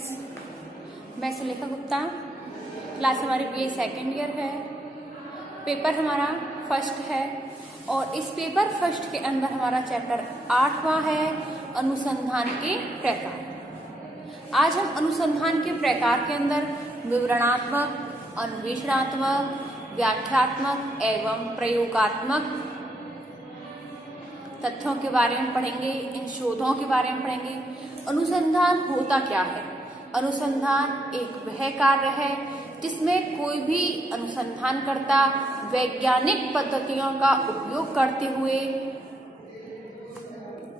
Friends, मैं Sulekha Gupta. Class हमारी BA second year है। पेपर हमारा फर्स्ट है और इस पेपर फर्स्ट के अंदर हमारा चैप्टर 8वां है, अनुसंधान के प्रकार। आज हम अनुसंधान के प्रकार के अंदर विवरणात्मक, अन्वेषणात्मक, व्याख्यात्मक एवं प्रयोगात्मक तथ्यों के बारे में पढ़ेंगे, इन शोधों के बारे में पढ़ेंगे। अनुसंधान होता क्या है? अनुसंधान एक वह कार्य है जिसमें कोई भी अनुसंधानकर्ता वैज्ञानिक पद्धतियों का उपयोग करते हुए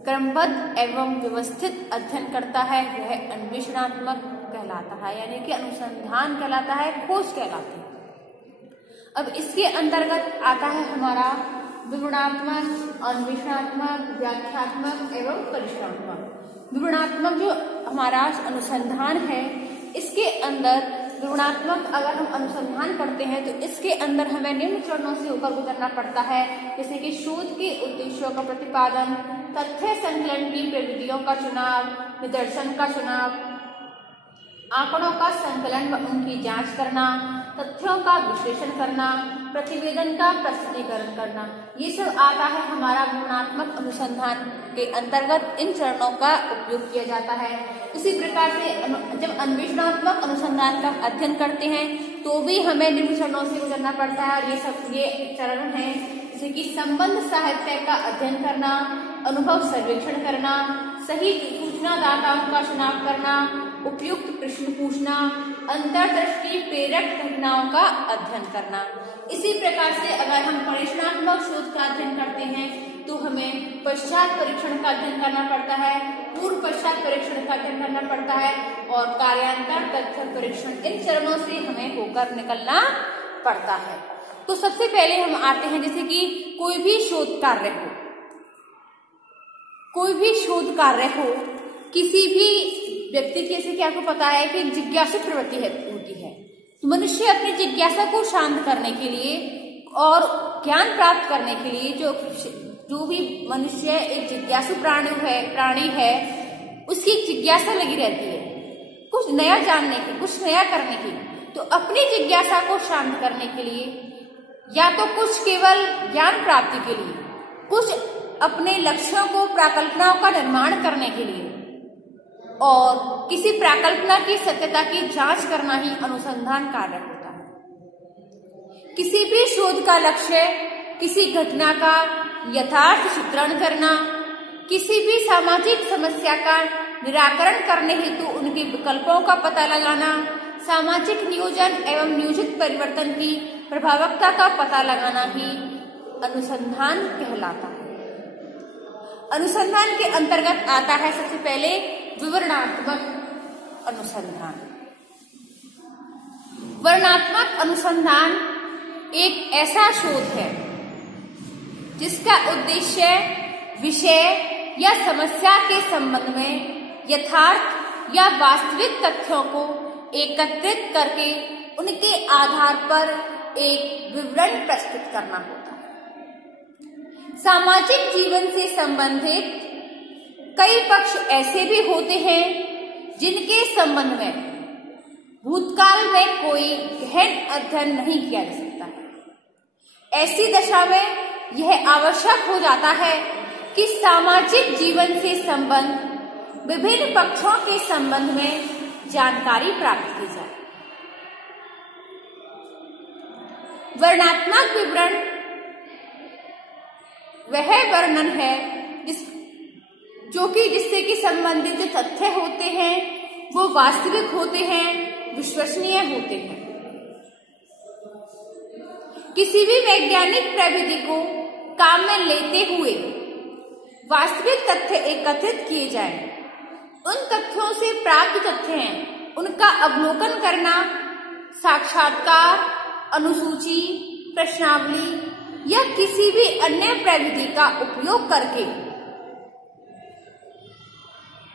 क्रमबद्ध एवं व्यवस्थित अध्ययन करता है, वह अन्वेषणात्मक कहलाता है, यानी कि अनुसंधान कहलाता है, खोज कहलाती है। अब इसके अंतर्गत आता है हमारा विवरणात्मक, अन्वेषणात्मक, व्याख्यात्मक एवं परिचयात्मक। विवरणात्मक जो हमारा अनुसंधान है, इसके अंदर विवरणात्मक अगर हम अनुसंधान करते हैं तो इसके अंदर हमें निम्न चरणों से होकर गुजरना पड़ता है, जैसे कि शोध के उद्देश्यों का प्रतिपादन, तथ्य संकलन की प्रविधियों का चुनाव, निदर्शन का चुनाव, आंकड़ों का संकलन व उनकी जांच करना, तथ्यों का विश्लेषण करना, प्रतिवेदन का प्रस्तुतीकरण करना। ये सब आता है हमारा विवरणात्मक अनुसंधान के अंतर्गत। इन चरणों का उपयोग किया जाता है। इसी प्रकार से जब अन्वेषणात्मक अनुसंधान का अध्ययन करते हैं तो भी हमें निम्न चरणों से गुजरना पड़ता है, और ये चरण है जैसे कि संबंध साहित्य का अध्ययन करना, अनुभव सर्वेक्षण करना, सही सूचनादाताओं का चुनाव करना, उपयुक्त प्रश्न पूछना, अंतर्दृष्टि प्रेरक घटनाओं का अध्ययन करना। इसी प्रकार से अगर हम परीक्षणात्मक शोध का अध्ययन करते हैं तो हमें पश्चात परीक्षण का अध्ययन करना पड़ता है, पूर्व पश्चात परीक्षण का अध्ययन करना पड़ता है और कार्यान्तर तथ्य परीक्षण। इन चरणों से हमें होकर निकलना पड़ता है। तो सबसे पहले हम आते हैं, जैसे कि कोई भी शोध कार्य हो, कोई भी शोध कार्य हो, किसी भी व्यक्ति की, जैसे कि आपको पता है कि जिज्ञासु प्रवृत्ति होती है, तो मनुष्य अपनी जिज्ञासा को शांत करने के लिए और ज्ञान प्राप्त करने के लिए जो भी मनुष्य एक जिज्ञासु प्राणी है, उसकी ज्ञासा लगी रहती है कुछ नया जानने की, कुछ नया करने की। तो अपनी जिज्ञासा को शांत करने के लिए या तो कुछ केवल ज्ञान प्राप्ति के लिए, कुछ अपने लक्ष्यों को, प्राकल्पनाओं का निर्माण करने के लिए और किसी प्राकल्पना की सत्यता की जांच करना ही अनुसंधान कार्य होता है। किसी भी शोध का लक्ष्य किसी घटना का यथार्थ चित्रण करना, किसी भी सामाजिक समस्या का निराकरण करने हेतु उनके विकल्पों का पता लगाना, सामाजिक नियोजन एवं नियोजित परिवर्तन की प्रभावकता का पता लगाना ही अनुसंधान कहलाता है। अनुसंधान के अंतर्गत आता है सबसे पहले विवरणात्मक अनुसंधान। वर्णनात्मक अनुसंधान एक ऐसा शोध है जिसका उद्देश्य विषय या समस्या के संबंध में यथार्थ या वास्तविक तथ्यों को एकत्रित करके उनके आधार पर एक विवरण प्रस्तुत करना होता है। सामाजिक जीवन से संबंधित कई पक्ष ऐसे भी होते हैं जिनके संबंध में भूतकाल में कोई गहन अध्ययन नहीं किया जा सकता है। ऐसी दशा में यह आवश्यक हो जाता है कि सामाजिक जीवन से संबंध विभिन्न पक्षों के संबंध में जानकारी प्राप्त की जाए। वर्णनात्मक विवरण वह वर्णन है जिससे कि संबंधित जो तथ्य होते हैं वो वास्तविक होते हैं, विश्वसनीय होते हैं। किसी भी वैज्ञानिक प्रविधि को काम में लेते हुए वास्तविक तथ्य एकत्रित किए जाएं। उन तथ्यों से प्राप्त तथ्य हैं, उनका अवलोकन करना, साक्षात्कार, अनुसूची, प्रश्नावली या किसी भी अन्य प्रविधि का उपयोग करके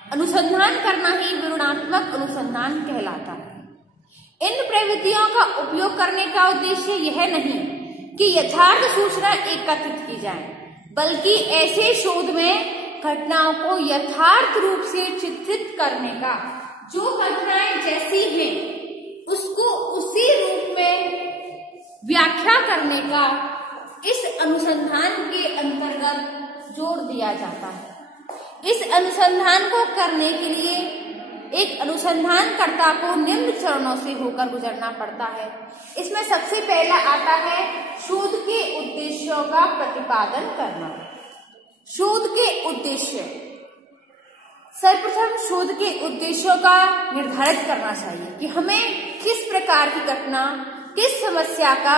अनुसंधान करना ही विवरणात्मक अनुसंधान कहलाता है। इन प्रविधियों का उपयोग करने का उद्देश्य यह नहीं कि यथार्थ सूचना एकत्रित की जाए, बल्कि ऐसे शोध में घटनाओं को यथार्थ रूप से चित्रित करने का जो घटनाएं जैसी हैं उसको उसी रूप में व्याख्या करने का इस अनुसंधान के अंतर्गत जोर दिया जाता है। इस अनुसंधान को करने के लिए एक अनुसंधानकर्ता को निम्न चरणों से होकर गुजरना पड़ता है। इसमें सबसे पहला आता है शोध के उद्देश्यों का प्रतिपादन करना। शोध के उद्देश्य, सर्वप्रथम शोध के उद्देश्यों का निर्धारित करना चाहिए कि हमें किस प्रकार की घटना, किस समस्या का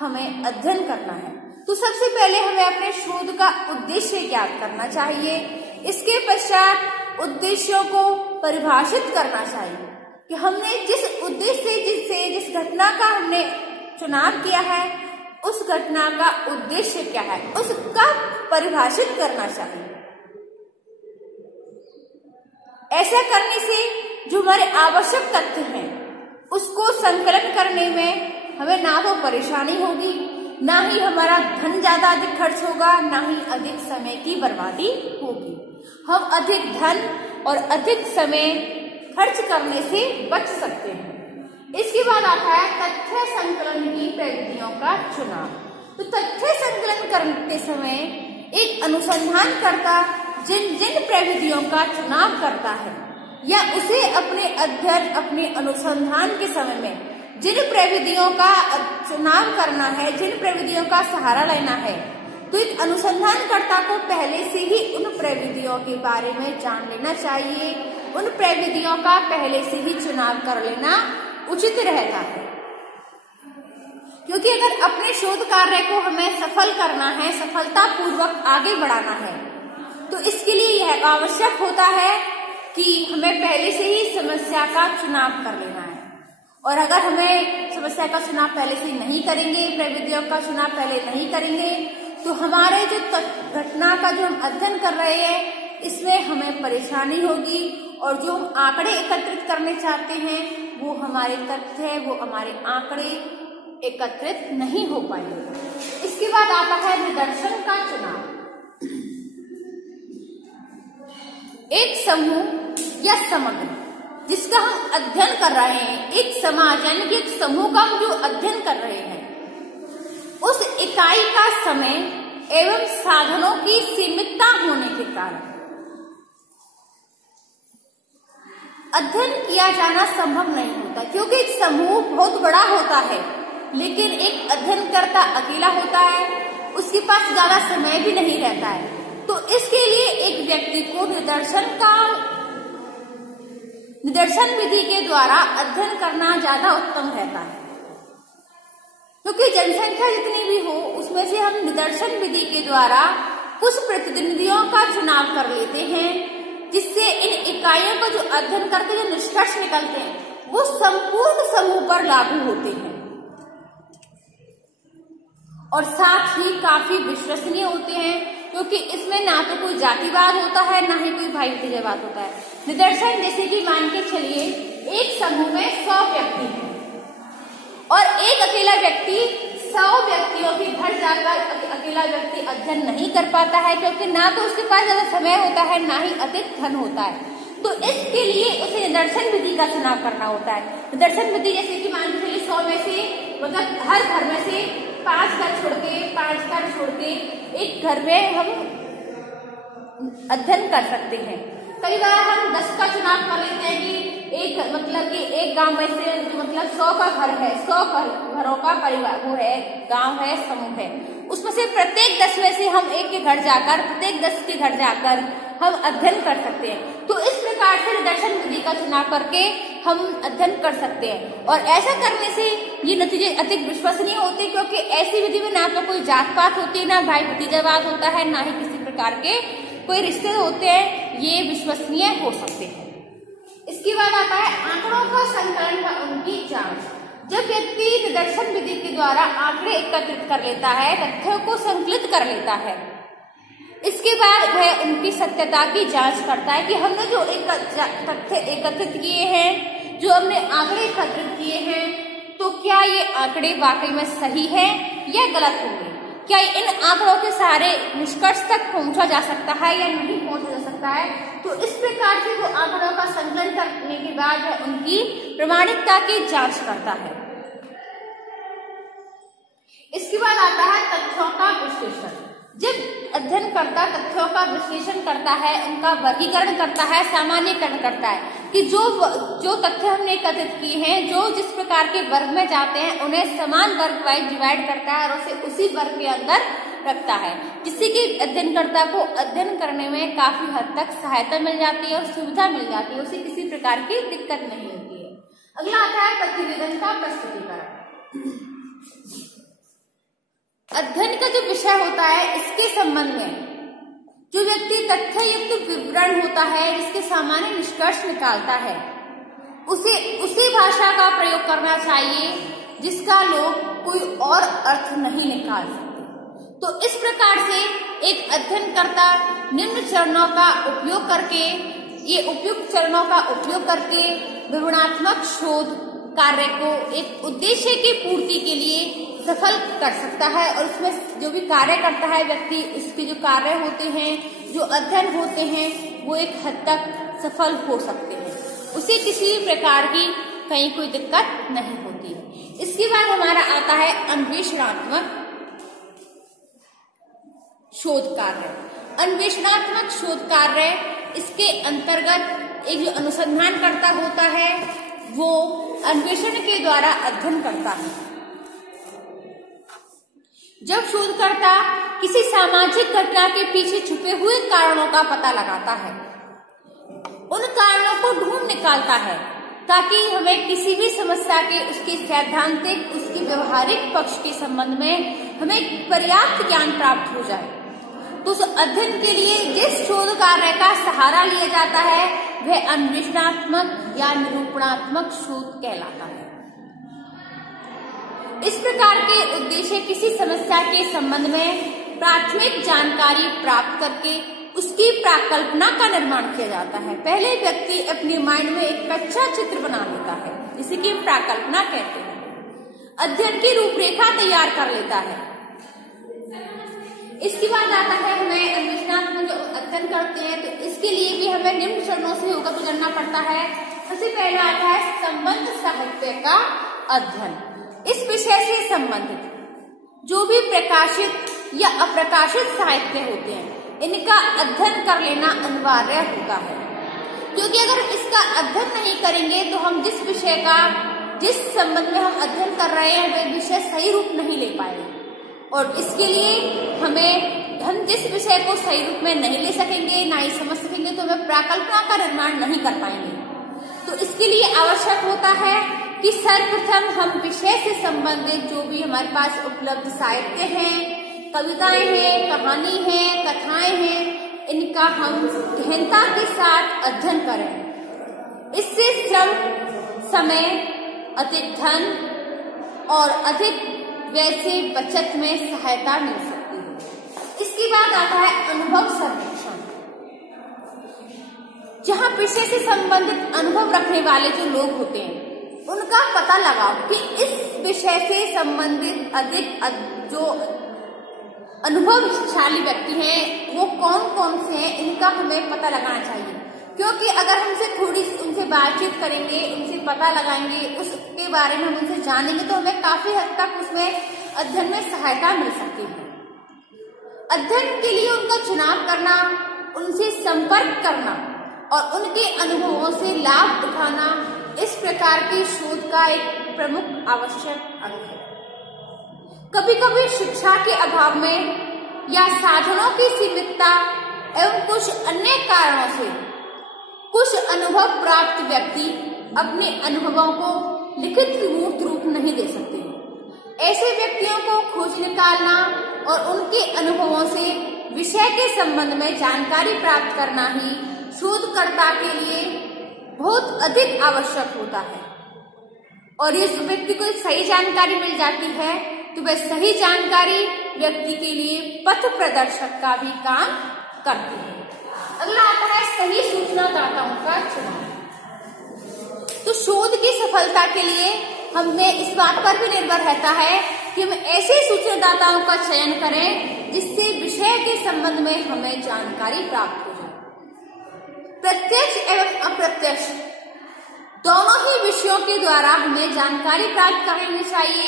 हमें अध्ययन करना है। तो सबसे पहले हमें अपने शोध का उद्देश्य ज्ञात करना चाहिए। इसके पश्चात उद्देश्यों को परिभाषित करना चाहिए कि हमने जिस उद्देश्य से जिस घटना का हमने चुनाव किया है उस घटना का उद्देश्य क्या है, उसका परिभाषित करना चाहिए। ऐसा करने से जो हमारे आवश्यक तथ्य हैं उसको संकलन करने में हमें ना तो परेशानी होगी, ना ही हमारा धन ज्यादा अधिक खर्च होगा, ना ही अधिक समय की बर्बादी होगी। हम अधिक धन और अधिक समय खर्च करने से बच सकते हैं। इसके बाद आता है तथ्य संकलन की प्रविधियों का चुनाव। तो तथ्य संकलन करते समय एक अनुसंधानकर्ता जिन जिन प्रविधियों का चुनाव करता है या उसे अपने अध्ययन, अपने अनुसंधान के समय में जिन प्रविधियों का चुनाव करना है, जिन प्रविधियों का सहारा लेना है, तो एक अनुसंधानकर्ता को पहले से ही उन प्रविधियों के बारे में जान लेना चाहिए। उन प्रविधियों का पहले से ही चुनाव कर लेना उचित रहता है, क्योंकि अगर अपने शोध कार्य को हमें सफल करना है, सफलतापूर्वक आगे बढ़ाना है, तो इसके लिए यह आवश्यक होता है कि हमें पहले से ही समस्या का चुनाव कर लेना है। और अगर हमें समस्या का चुनाव पहले से नहीं करेंगे, प्रविधियों का चुनाव पहले नहीं करेंगे, तो हमारे जो घटना का जो हम अध्ययन कर रहे हैं इसमें हमें परेशानी होगी और जो हम आंकड़े एकत्रित करने चाहते हैं वो हमारे तथ्य, वो हमारे आंकड़े एकत्रित नहीं हो पाएंगे। इसके बाद आता है निदर्शन का चुनाव। एक समूह या समग्र जिसका हम अध्ययन कर रहे हैं, एक समाज यानी कि एक समूह का हम जो अध्ययन कर रहे हैं, उस इकाई का समय एवं साधनों की सीमितता होने के कारण अध्ययन किया जाना संभव नहीं होता, क्योंकि एक समूह बहुत बड़ा होता है लेकिन एक अध्ययनकर्ता अकेला होता है, उसके पास ज्यादा समय भी नहीं रहता है। तो इसके लिए एक व्यक्ति को निदर्शन विधि के द्वारा अध्ययन करना ज्यादा उत्तम रहता है, क्योंकि जनसंख्या जितनी भी हो उसमें से हम निदर्शन विधि के द्वारा कुछ प्रतिनिधियों का चुनाव कर लेते हैं, जिससे इन इकाइयों का जो अध्ययन करके जो निष्कर्ष निकलते हैं वो संपूर्ण समूह पर लागू होते हैं और साथ ही काफी विश्वसनीय होते हैं, क्योंकि इसमें ना तो कोई जातिवाद होता है ना ही कोई भाई भतीजावाद होता है। निदर्शन जैसे कि मान के चलिए एक समूह में 100 व्यक्ति हैं और एक अकेला व्यक्ति 100 व्यक्तियों के घर जाकर अकेला व्यक्ति अध्ययन नहीं कर पाता है, क्योंकि ना तो उसके पास ज्यादा समय होता है ना ही अधिक धन होता है। तो इसके लिए उसे निदर्शन विधि का चुनाव करना होता है। निदर्शन विधि जैसे कि मान के चलिए 100 में से मतलब हर घर में से 5 घर छोड़ के एक घर में हम अध्ययन कर सकते हैं। कई बार हम 10 का चुनाव कर लेते हैं कि एक गांव में से मतलब 100 का घर है, 100 घरों का परिवार वो है, गांव है, समूह है, उसमें से प्रत्येक 10 में से हम एक के घर जाकर, प्रत्येक 10 के घर जाकर हम अध्ययन कर सकते हैं। तो इस प्रकार से निदर्शन विधि का चुनाव करके हम अध्ययन कर सकते हैं और ऐसा करने से ये नतीजे अधिक विश्वसनीय होते हैं, क्योंकि ऐसी विधि में ना तो कोई जात पात होती है, ना भाई भतीजावाद होता है, ना ही किसी प्रकार के कोई रिश्ते होते हैं, ये विश्वसनीय हो सकते हैं। इसके बाद आता है आंकड़ों का संकलन व उनकी जांच। जब व्यक्ति निदर्शन विधि के द्वारा आंकड़े एकत्रित कर लेता है, तथ्यों को संकलित कर लेता है, इसके बाद वह उनकी सत्यता की जांच करता है कि हमने जो तथ्य एकत्रित किए हैं, जो हमने आंकड़े एकत्रित किए हैं, तो क्या ये आंकड़े वाकई में सही है या गलत होंगे, क्या इन आंकड़ों के सारे निष्कर्ष तक पहुंचा जा सकता है या नहीं पहुंचा जा सकता है। तो इस प्रकार से वो आंकड़ों का संकलन करने के बाद वह उनकी प्रामाणिकता की जांच करता है। इसके बाद आता है तथ्यों का विश्लेषण। जब अध्ययनकर्ता तथ्यों का विश्लेषण करता है, उनका वर्गीकरण करता है, सामान्यीकरण करता है कि जो तथ्य हमने एकत्रित किए हैं, जो जिस प्रकार के वर्ग में जाते हैं, उन्हें समान वर्ग वाइज डिवाइड करता है और उसे उसी वर्ग के अंदर रखता है, जिससे कि अध्ययनकर्ता को अध्ययन करने में काफी हद तक सहायता मिल जाती है और सुविधा मिल जाती है, उसे किसी प्रकार की दिक्कत नहीं होती है। अगला आता है प्रतिवेदन का प्रस्तुतीकरण। अध्ययन का जो विषय होता है, इसके संबंध में जो व्यक्ति तथ्ययुक्त विवरण होता है, जिसके सामान्य निष्कर्ष निकालता है, उसे उसी भाषा का प्रयोग करना चाहिए जिसका लोग कोई और अर्थ नहीं निकाल सकते। तो इस प्रकार से एक अध्ययनकर्ता निम्न चरणों का उपयोग करके, ये उपयुक्त चरणों का उपयोग करके विवरणात्मक शोध कार्य को एक उद्देश्य की पूर्ति के लिए सफल कर सकता है। और उसमें जो भी कार्य करता है व्यक्ति, उसके जो कार्य होते हैं, जो अध्ययन होते हैं, वो एक हद तक सफल हो सकते हैं, उसे किसी भी प्रकार की कहीं कोई दिक्कत नहीं होती है। इसके बाद हमारा आता है अन्वेषणात्मक शोध कार्य। अन्वेषणात्मक शोध कार्य, इसके अंतर्गत एक जो अनुसंधानकर्ता होता है, वो अन्वेषण के द्वारा अध्ययन करता है। जब शोधकर्ता किसी सामाजिक घटना के पीछे छुपे हुए कारणों का पता लगाता है, उन कारणों को ढूंढ निकालता है, ताकि हमें किसी भी समस्या के उसके सैद्धांतिक, उसके व्यवहारिक पक्ष के संबंध में हमें पर्याप्त ज्ञान प्राप्त हो जाए। तो उस अध्ययन के लिए जिस शोध कार्य का सहारा लिया जाता है, वह अन्वेषणात्मक या निरूपणात्मक शोध कहलाता है। इस प्रकार के उद्देश्य किसी समस्या के संबंध में प्राथमिक जानकारी प्राप्त करके उसकी प्राकल्पना का निर्माण किया जाता है। पहले व्यक्ति अपने माइंड में एक कच्चा चित्र बना लेता है, जिसे कि प्राकल्पना कहते हैं। अध्ययन की रूपरेखा तैयार कर लेता है। इसके बाद आता है हमें अन्वेषणात्मक अध्ययन करते हैं, तो इसके लिए भी हमें निम्न चरणों से होकर गुजरना पड़ता है। सबसे पहला आता है संबंध साहित्य का अध्ययन। इस विषय से संबंधित जो भी प्रकाशित या अप्रकाशित साहित्य होते हैं, इनका अध्ययन कर लेना अनिवार्य होता है, क्योंकि अगर इसका अध्ययन नहीं करेंगे तो हम जिस संबंध में हम अध्ययन कर रहे हैं, वह विषय सही रूप नहीं ले पाएंगे। और इसके लिए हम जिस विषय को सही रूप में नहीं ले सकेंगे, ना ही समझ सकेंगे, तो हमें प्राकल्पना का निर्माण नहीं कर पाएंगे। तो इसके लिए आवश्यक होता है कि सर्वप्रथम हम विषय से संबंधित जो भी हमारे पास उपलब्ध साहित्य हैं, कविताएं हैं, कहानी है, कथाएं हैं, इनका हम गहनता के साथ अध्ययन करें। इससे श्रम, समय, अधिक धन और अधिक व्यय से बचत में सहायता मिल सकती है। इसके बाद आता है अनुभव सर्वेक्षण, जहां विषय से संबंधित अनुभव रखने वाले जो लोग होते हैं, उनका पता लगाओ कि इस विषय से संबंधित अधिक जो अनुभवशाली व्यक्ति हैं, वो कौन कौन से हैं, इनका हमें पता लगाना चाहिए। क्योंकि अगर हमसे थोड़ी उनसे बातचीत करेंगे, उनसे पता लगाएंगे, उसके बारे में हम उनसे जानेंगे, तो हमें काफी हद तक उसमें अध्ययन में सहायता मिल सकती है। अध्ययन के लिए उनका चुनाव करना, उनसे संपर्क करना और उनके अनुभवों से लाभ उठाना, इस प्रकार की शोध का एक प्रमुख आवश्यक अंग है। कभी कभी शिक्षा के अभाव में या साधनों की सीमितता एवं कुछ अन्य कारणों से कुछ अनुभव प्राप्त व्यक्ति अपने अनुभवों को लिखित मूर्त रूप नहीं दे सकते हैं। ऐसे व्यक्तियों को खोज निकालना और उनके अनुभवों से विषय के संबंध में जानकारी प्राप्त करना ही शोधकर्ता के लिए बहुत अधिक आवश्यक होता है। और इस व्यक्ति को सही जानकारी मिल जाती है, तो वह सही जानकारी व्यक्ति के लिए पथ प्रदर्शक का भी काम करती है। अगला आता है सही सूचनादाताओं का चुनाव। तो शोध की सफलता के लिए हमें इस बात पर भी निर्भर रहता है कि हम ऐसे सूचनादाताओं का चयन करें जिससे विषय के संबंध में हमें जानकारी प्राप्त हो जाए। प्रत्यक्ष एवं अप्रत्यक्ष दोनों ही विषयों के द्वारा हमें जानकारी प्राप्त कर लेनी चाहिए।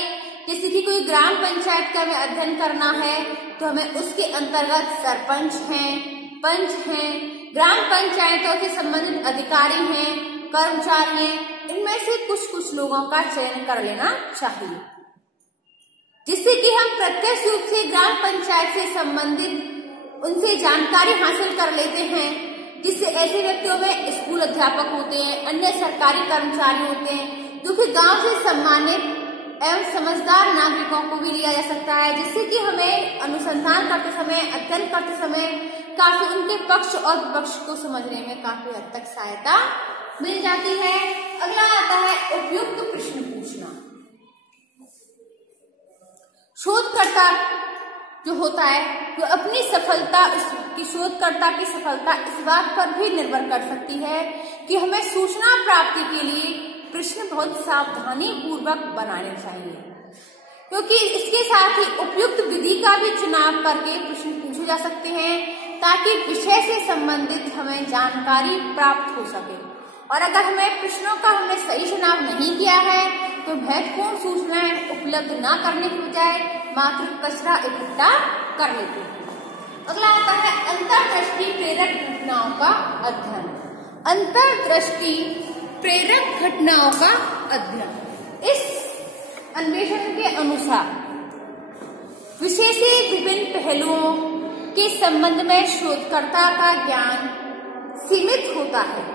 जैसे कि कोई ग्राम पंचायत का हमें अध्ययन करना है तो हमें उसके अंतर्गत सरपंच हैं, पंच हैं, ग्राम पंचायतों के संबंधित अधिकारी हैं, कर्मचारी हैं, इनमें से कुछ लोगों का चयन कर लेना चाहिए, जिससे कि हम प्रत्यक्ष रूप से ग्राम पंचायत से संबंधित उनसे जानकारी हासिल कर लेते हैं। जिससे ऐसे व्यक्तियों में स्कूल अध्यापक होते हैं, अन्य सरकारी कर्मचारी होते हैं, जो कि गांव से सम्मानित एवं समझदार नागरिकों को भी लिया जा सकता है, जिससे कि हमें अनुसंधान करते समय, अध्ययन करते समय काफी उनके पक्ष और विपक्ष को समझने में काफी हद तक सहायता मिल जाती है। अगला आता है उपयुक्त प्रश्न पूछना। शोधकर्ता जो होता है वो अपनी सफलता, उसकी शोधकर्ता की सफलता इस बात पर भी निर्भर कर सकती है कि हमें सूचना प्राप्ति के लिए प्रश्न बहुत सावधानी पूर्वक बनाने चाहिए, क्योंकि इसके साथ ही उपयुक्त विधि का भी चुनाव करके प्रश्न पूछे जा सकते हैं ताकि विषय से संबंधित हमें जानकारी प्राप्त हो सके। और अगर हमें प्रश्नों का हमने सही चुनाव नहीं किया है तो महत्वपूर्ण सूचनाएं उपलब्ध न करने की बजाय मात्र कचरा इकट्ठा कर लेते हैं। अगला आता है अंतर्दृष्टि प्रेरक घटनाओं का अध्ययन। अंतर्दृष्टि प्रेरक घटनाओं का अध्ययन। इस अन्वेषण के अनुसार विषय से विभिन्न पहलुओं के संबंध में शोधकर्ता का ज्ञान सीमित होता है।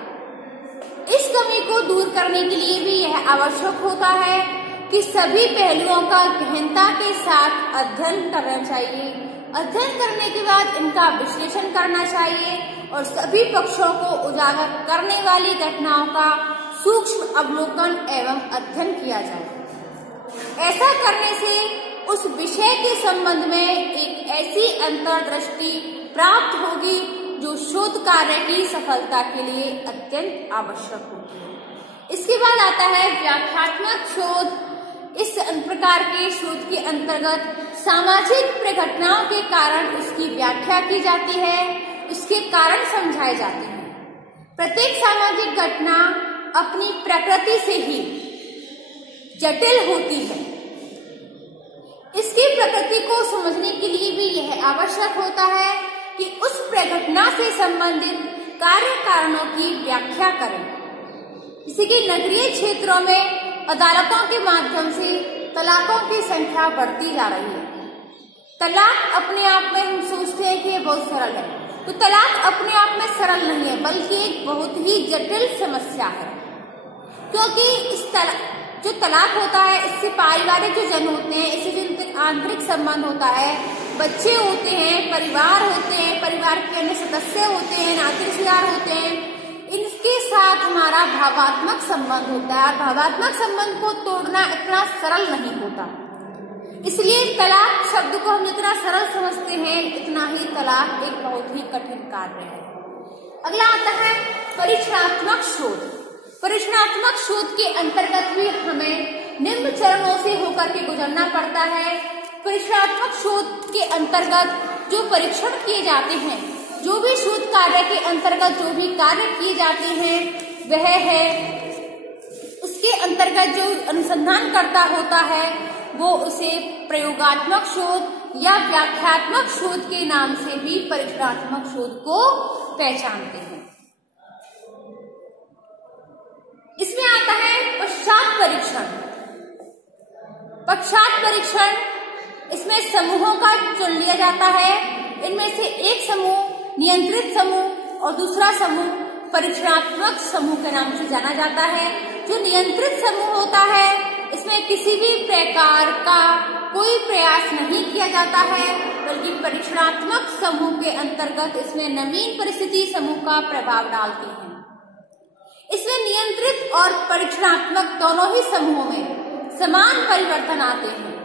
इस कमी को दूर करने के लिए भी यह आवश्यक होता है कि सभी पहलुओं का गहनता के साथ अध्ययन करना चाहिए। अध्ययन करने के बाद इनका विश्लेषण करना चाहिए और सभी पक्षों को उजागर करने वाली घटनाओं का सूक्ष्म अवलोकन एवं अध्ययन किया जाए। ऐसा करने से उस विषय के संबंध में एक ऐसी अंतर्दृष्टि प्राप्त होगी जो शोध कार्य की सफलता के लिए अत्यंत आवश्यक होती है। इसके बाद आता है व्याख्यात्मक शोध। इस प्रकार के शोध के अंतर्गत सामाजिक घटनाओं के कारण उसकी व्याख्या की जाती है, उसके कारण समझाए जाते हैं। प्रत्येक सामाजिक घटना अपनी प्रकृति से ही जटिल होती है। इसकी प्रकृति को समझने के लिए भी यह आवश्यक होता है कि उस घटना से संबंधित कार्य कारणों की व्याख्या करें। जैसे कि नगरीय क्षेत्रों में अदालतों के माध्यम से तलाकों की संख्या बढ़ती जा रही है। तलाक अपने आप में हम सोचते हैं कि ये बहुत सरल है, तो तलाक अपने आप में सरल नहीं है बल्कि एक बहुत ही जटिल समस्या है, क्योंकि इस जो तलाक होता है इससे पारिवारिक जो जन होते हैं, इससे जो आंतरिक संबंध होता है, बच्चे होते हैं, परिवार होते हैं, परिवार के अन्य सदस्य होते हैं, नाते रिश्तेदार होते हैं, इनके साथ हमारा भावात्मक संबंध होता है। भावात्मक संबंध को तोड़ना इतना सरल नहीं होता, इसलिए तलाक शब्द को हम जितना सरल समझते हैं इतना ही तलाक एक बहुत ही कठिन कार्य है। अगला आता है परीक्षणात्मक शोध। परीक्षणात्मक शोध के अंतर्गत भी हमें निम्न चरणों से होकर के गुजरना पड़ता है। परीक्षणात्मक शोध के अंतर्गत जो परीक्षण किए जाते हैं, जो भी शोध कार्य के अंतर्गत जो भी कार्य किए जाते हैं वह है, उसके अंतर्गत जो अनुसंधान करता होता है वो उसे प्रयोगात्मक शोध या व्याख्यात्मक शोध के नाम से भी परीक्षणात्मक शोध को पहचानते हैं। इसमें आता है पश्चात परीक्षण। पश्चात परीक्षण, इसमें समूहों का चुन लिया जाता है। इनमें से एक समूह नियंत्रित समूह और दूसरा समूह परीक्षणात्मक समूह के नाम से जाना जाता है। जो नियंत्रित समूह होता है इसमें किसी भी प्रकार का कोई प्रयास नहीं किया जाता है, बल्कि परीक्षणात्मक समूह के अंतर्गत इसमें नवीन परिस्थिति समूह का प्रभाव डालती है। इसमें नियंत्रित और परीक्षणात्मक दोनों ही समूहों में समान परिवर्तन आते हैं।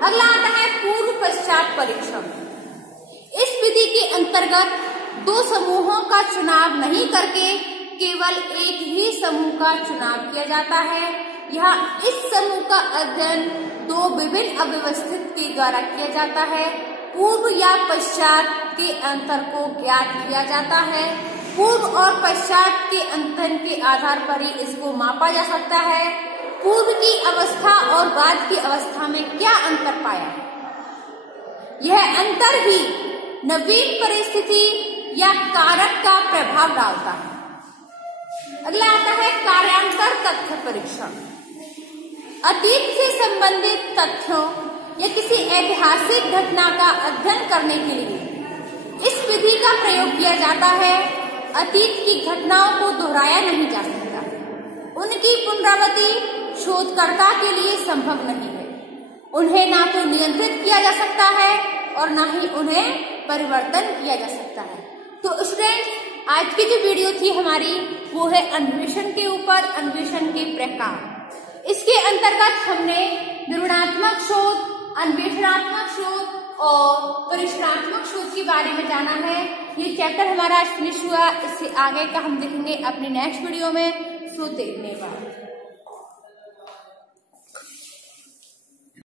अगला आता है पूर्व पश्चात परीक्षण। इस विधि के अंतर्गत दो समूहों का चुनाव नहीं करके केवल एक ही समूह का चुनाव किया जाता है। यहाँ इस समूह का अध्ययन दो विभिन्न अव्यवस्थित के द्वारा किया जाता है। पूर्व या पश्चात के अंतर को ज्ञात किया जाता है। पूर्व और पश्चात के अंतर के आधार पर ही इसको मापा जा सकता है। पूर्व की अवस्था और बाद की अवस्था में क्या अंतर पाया, यह अंतर ही नवीन परिस्थिति या कारक का प्रभाव डालता है। अगला आता है कार्यांतर तथ्य परीक्षण। अतीत से संबंधित तथ्यों या किसी ऐतिहासिक घटना का अध्ययन करने के लिए इस विधि का प्रयोग किया जाता है। अतीत की घटनाओं को दोहराया नहीं जा सकता, उनकी पुनरावृत्ति शोधकर्ता के लिए संभव नहीं है। उन्हें ना तो नियंत्रित किया जा सकता है और ना ही उन्हें परिवर्तन किया जा सकता है। तो स्टूडेंट्स, आज की जो वीडियो थी हमारी वो है अन्वेषण के ऊपर, अन्वेषण के प्रकार। इसके अंतर्गत हमने निर्माणात्मक शोध, अन्वेषणात्मक शोध और परीक्षणात्मक शोध के बारे में जाना है। ये चैप्टर हमारा आज फिनिश हुआ। इससे आगे का हम देखेंगे अपने नेक्स्ट वीडियो में। सो देखने बाद